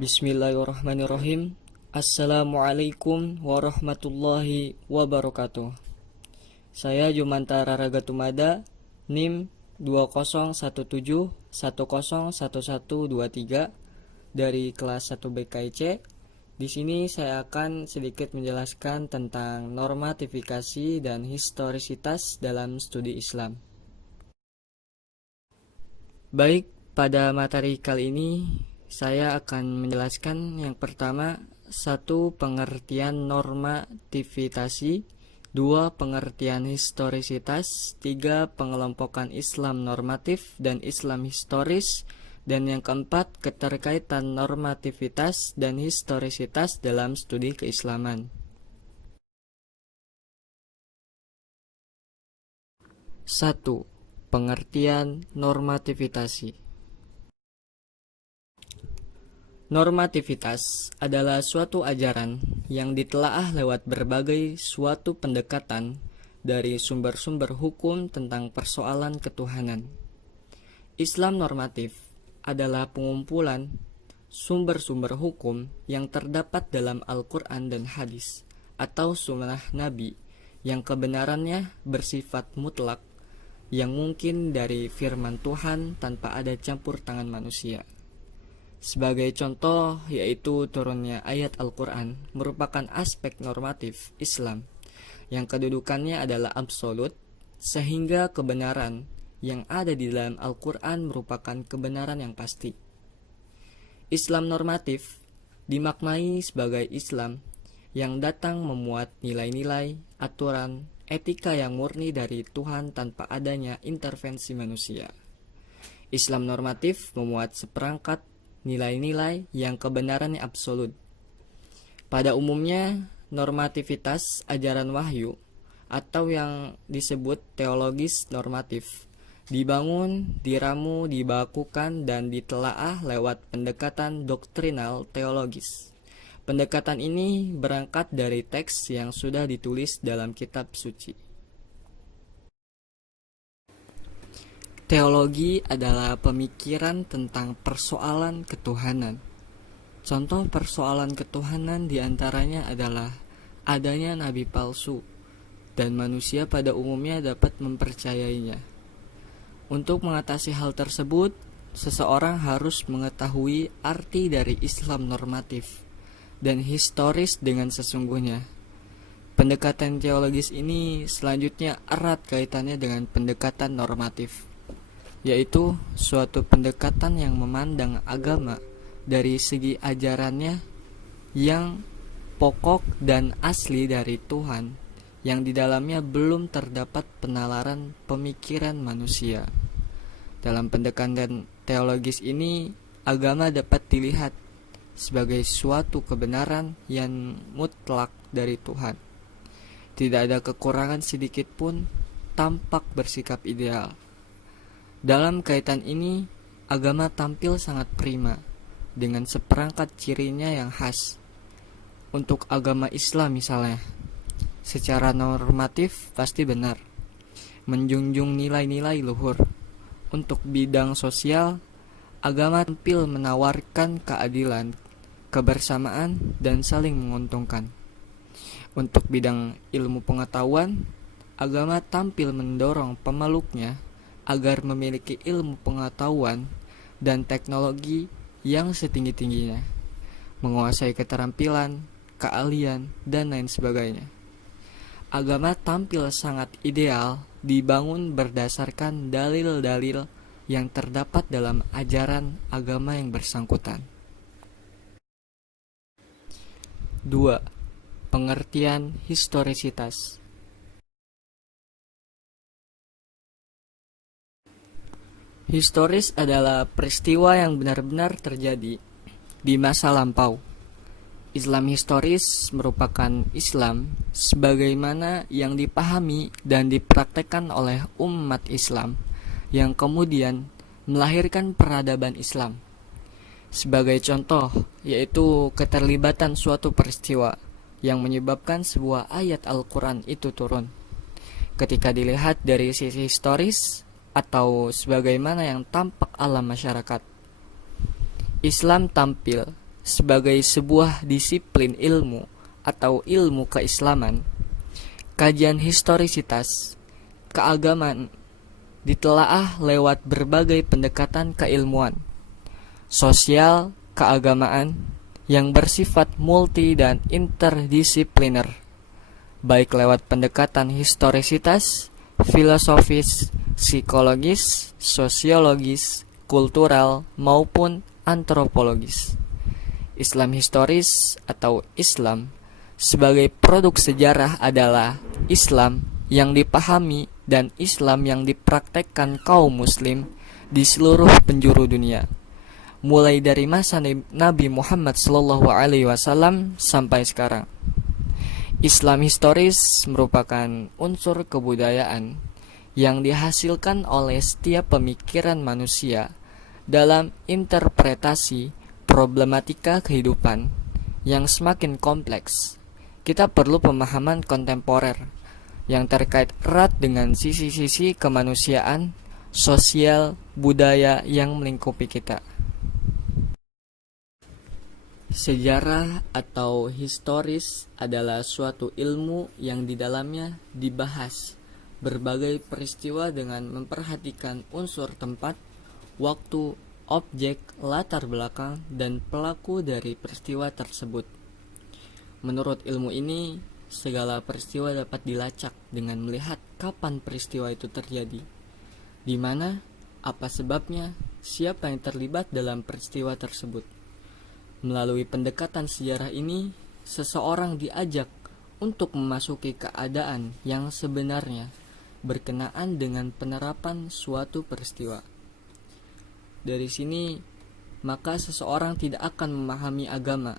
Bismillahirrahmanirrahim. Assalamualaikum warahmatullahi wabarakatuh. Saya Jumantara Ragatumada, NIM 2017101123 dari kelas 1 BKIC. Di sini saya akan sedikit menjelaskan tentang normatifikasi dan historisitas dalam studi Islam. Baik, pada materi kali ini saya akan menjelaskan yang pertama, 1. Pengertian normatifikasi, 2. Pengertian historisitas, 3. Pengelompokan Islam normatif dan Islam historis, dan yang keempat, keterkaitan normativitas dan historisitas dalam studi keislaman. 1. Pengertian normatifikasi. Normativitas adalah suatu ajaran yang ditelaah lewat berbagai suatu pendekatan dari sumber-sumber hukum tentang persoalan ketuhanan. Islam normatif adalah pengumpulan sumber-sumber hukum yang terdapat dalam Al-Quran dan Hadis atau Sunnah Nabi yang kebenarannya bersifat mutlak yang mungkin dari firman Tuhan tanpa ada campur tangan manusia. Sebagai contoh, yaitu turunnya ayat Al-Quran merupakan aspek normatif Islam yang kedudukannya adalah absolut, sehingga kebenaran yang ada di dalam Al-Quran merupakan kebenaran yang pasti. Islam normatif dimaknai sebagai Islam yang datang memuat nilai-nilai, aturan, etika yang murni dari Tuhan tanpa adanya intervensi manusia. Islam normatif memuat seperangkat nilai-nilai yang kebenarannya absolut. Pada umumnya, normativitas ajaran wahyu atau yang disebut teologis normatif dibangun, diramu, dibakukan, dan ditelaah lewat pendekatan doktrinal teologis. Pendekatan ini berangkat dari teks yang sudah ditulis dalam kitab suci. Teologi adalah pemikiran tentang persoalan ketuhanan. Contoh persoalan ketuhanan diantaranya adalah adanya nabi palsu, dan manusia pada umumnya dapat mempercayainya. Untuk mengatasi hal tersebut, seseorang harus mengetahui arti dari Islam normatif dan historis dengan sesungguhnya. Pendekatan teologis ini selanjutnya erat kaitannya dengan pendekatan normatif, yaitu suatu pendekatan yang memandang agama dari segi ajarannya yang pokok dan asli dari Tuhan, yang di dalamnya belum terdapat penalaran pemikiran manusia. Dalam pendekatan teologis ini, agama dapat dilihat sebagai suatu kebenaran yang mutlak dari Tuhan. Tidak ada kekurangan sedikit pun, tampak bersikap ideal. Dalam kaitan ini, agama tampil sangat prima dengan seperangkat cirinya yang khas. Untuk agama Islam misalnya, secara normatif pasti benar, menjunjung nilai-nilai luhur. Untuk bidang sosial, agama tampil menawarkan keadilan, kebersamaan, dan saling menguntungkan. Untuk bidang ilmu pengetahuan, agama tampil mendorong pemeluknya agar memiliki ilmu pengetahuan dan teknologi yang setinggi-tingginya, menguasai keterampilan, keahlian, dan lain sebagainya. Agama tampil sangat ideal dibangun berdasarkan dalil-dalil yang terdapat dalam ajaran agama yang bersangkutan. 2. Pengertian historisitas. Historis adalah peristiwa yang benar-benar terjadi di masa lampau. Islam historis merupakan Islam sebagaimana yang dipahami dan dipraktekkan oleh umat Islam yang kemudian melahirkan peradaban Islam. Sebagai contoh, yaitu keterlibatan suatu peristiwa yang menyebabkan sebuah ayat Al-Quran itu turun. Ketika dilihat dari sisi historis, atau sebagaimana yang tampak alam masyarakat, Islam tampil sebagai sebuah disiplin ilmu atau ilmu keislaman, kajian historisitas keagamaan ditelaah lewat berbagai pendekatan keilmuan, sosial, keagamaan yang bersifat multi dan interdisipliner, baik lewat pendekatan historisitas, filosofis, psikologis, sosiologis, kultural, maupun antropologis. Islam historis atau Islam sebagai produk sejarah adalah Islam yang dipahami dan Islam yang dipraktekkan kaum muslim di seluruh penjuru dunia, mulai dari masa Nabi Muhammad SAW sampai sekarang. Islam historis merupakan unsur kebudayaan yang dihasilkan oleh setiap pemikiran manusia dalam interpretasi problematika kehidupan yang semakin kompleks. Kita perlu pemahaman kontemporer yang terkait erat dengan sisi-sisi kemanusiaan, sosial, budaya yang melingkupi kita. Sejarah atau historis adalah suatu ilmu yang di dalamnya dibahas berbagai peristiwa dengan memperhatikan unsur tempat, waktu, objek, latar belakang, dan pelaku dari peristiwa tersebut. Menurut ilmu ini, segala peristiwa dapat dilacak dengan melihat kapan peristiwa itu terjadi, di mana, apa sebabnya, siapa yang terlibat dalam peristiwa tersebut. Melalui pendekatan sejarah ini, seseorang diajak untuk memasuki keadaan yang sebenarnya berkenaan dengan penerapan suatu peristiwa. Dari sini, maka seseorang tidak akan memahami agama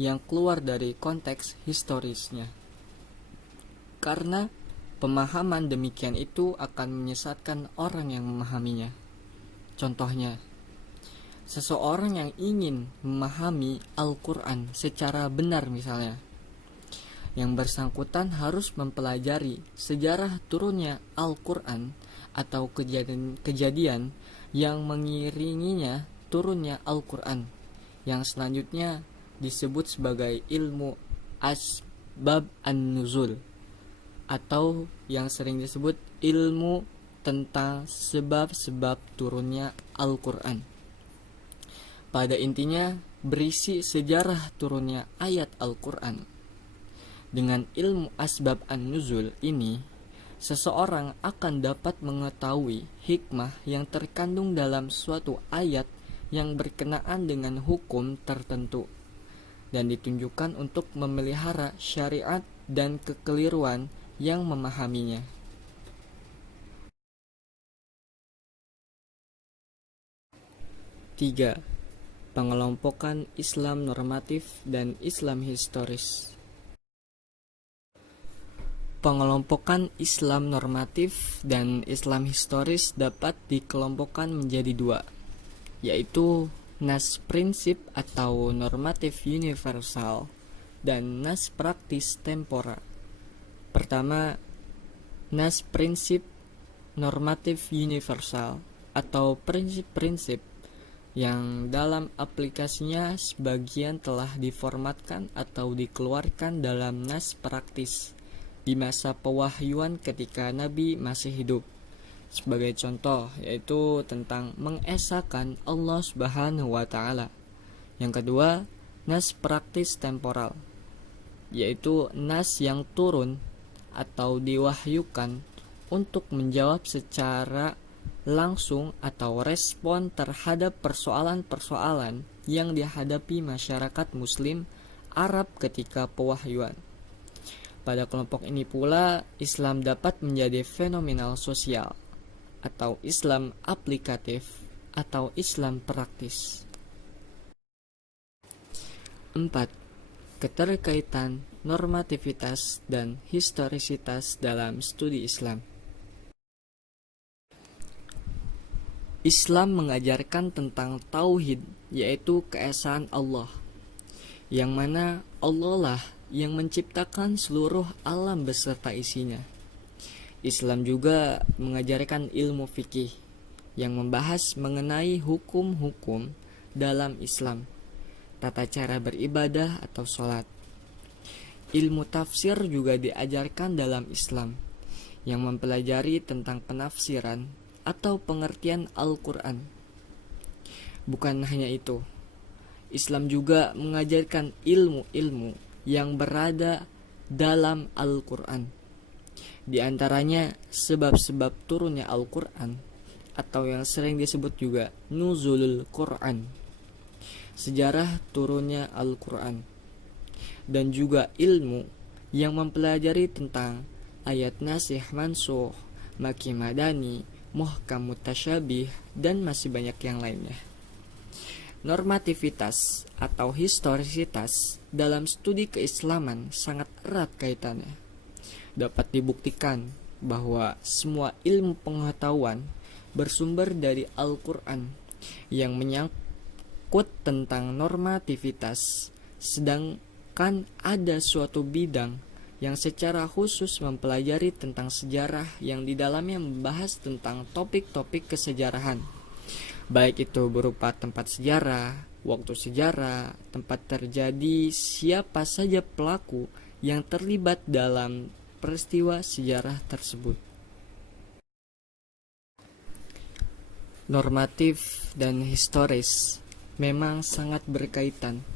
yang keluar dari konteks historisnya. Karena pemahaman demikian itu akan menyesatkan orang yang memahaminya. Contohnya, seseorang yang ingin memahami Al-Quran secara benar misalnya, yang bersangkutan harus mempelajari sejarah turunnya Al-Quran atau kejadian yang mengiringinya turunnya Al-Quran, yang selanjutnya disebut sebagai ilmu asbab an-nuzul, atau yang sering disebut ilmu tentang sebab-sebab turunnya Al-Quran. Pada intinya berisi sejarah turunnya ayat Al-Quran. Dengan ilmu asbab an-nuzul ini, seseorang akan dapat mengetahui hikmah yang terkandung dalam suatu ayat yang berkenaan dengan hukum tertentu, dan ditunjukkan untuk memelihara syariat dan kekeliruan yang memahaminya. Tiga, pengelompokan Islam normatif dan Islam historis. Pengelompokan Islam normatif dan Islam historis dapat dikelompokkan menjadi dua, yaitu nas prinsip atau normatif universal dan nas praktis tempora. Pertama, nas prinsip normatif universal atau prinsip-prinsip yang dalam aplikasinya sebagian telah diformatkan atau dikeluarkan dalam nas praktis di masa pewahyuan ketika Nabi masih hidup. Sebagai contoh, yaitu tentang mengesahkan Allah Subhanahu wa Ta'ala. Yang kedua, nas praktis temporal, yaitu nas yang turun atau diwahyukan untuk menjawab secara langsung atau respon terhadap persoalan-persoalan yang dihadapi masyarakat Muslim Arab ketika pewahyuan. Pada kelompok ini pula, Islam dapat menjadi fenomenal sosial, atau Islam aplikatif, atau Islam praktis. 4. Keterkaitan normativitas dan historisitas dalam studi Islam. Islam mengajarkan tentang tauhid, yaitu keesaan Allah, yang mana Allah lah yang menciptakan seluruh alam beserta isinya. Islam juga mengajarkan ilmu fikih yang membahas mengenai hukum-hukum dalam Islam, tata cara beribadah atau sholat. Ilmu tafsir juga diajarkan dalam Islam, yang mempelajari tentang penafsiran atau pengertian Al-Quran. Bukan hanya itu, Islam juga mengajarkan ilmu-ilmu yang berada dalam Al-Quran. Di antaranya sebab-sebab turunnya Al-Quran, atau yang sering disebut juga Nuzulul Quran, sejarah turunnya Al-Quran, dan juga ilmu yang mempelajari tentang ayat nasikh mansuh, maki madani, muhkam mutasyabih, dan masih banyak yang lainnya. Normativitas atau historisitas dalam studi keislaman sangat erat kaitannya. Dapat dibuktikan bahwa semua ilmu pengetahuan bersumber dari Al-Quran yang menyangkut tentang normativitas, sedangkan ada suatu bidang yang secara khusus mempelajari tentang sejarah yang di dalamnya membahas tentang topik-topik kesejarahan, baik itu berupa tempat sejarah, waktu sejarah, tempat terjadi, siapa saja pelaku yang terlibat dalam peristiwa sejarah tersebut. Normatif dan historis memang sangat berkaitan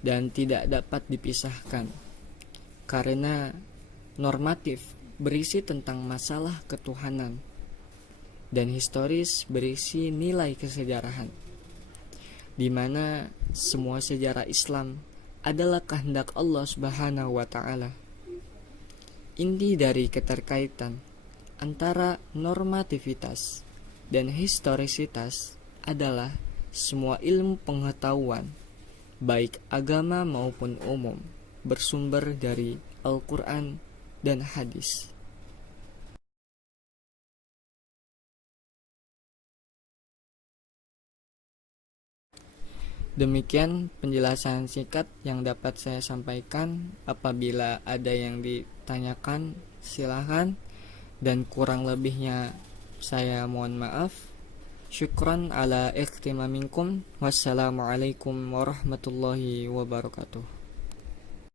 dan tidak dapat dipisahkan, karena normatif berisi tentang masalah ketuhanan dan historis berisi nilai kesejarahan, di mana semua sejarah Islam adalah kehendak Allah Subhanahu wa Ta'ala. Inti dari keterkaitan antara normativitas dan historisitas adalah semua ilmu pengetahuan, baik agama maupun umum, bersumber dari Al-Quran dan hadis. Demikian penjelasan singkat yang dapat saya sampaikan. Apabila ada yang ditanyakan, silakan, dan kurang lebihnya saya mohon maaf. Syukran ala ikhtimaminkum. Wassalamualaikum warahmatullahi wabarakatuh.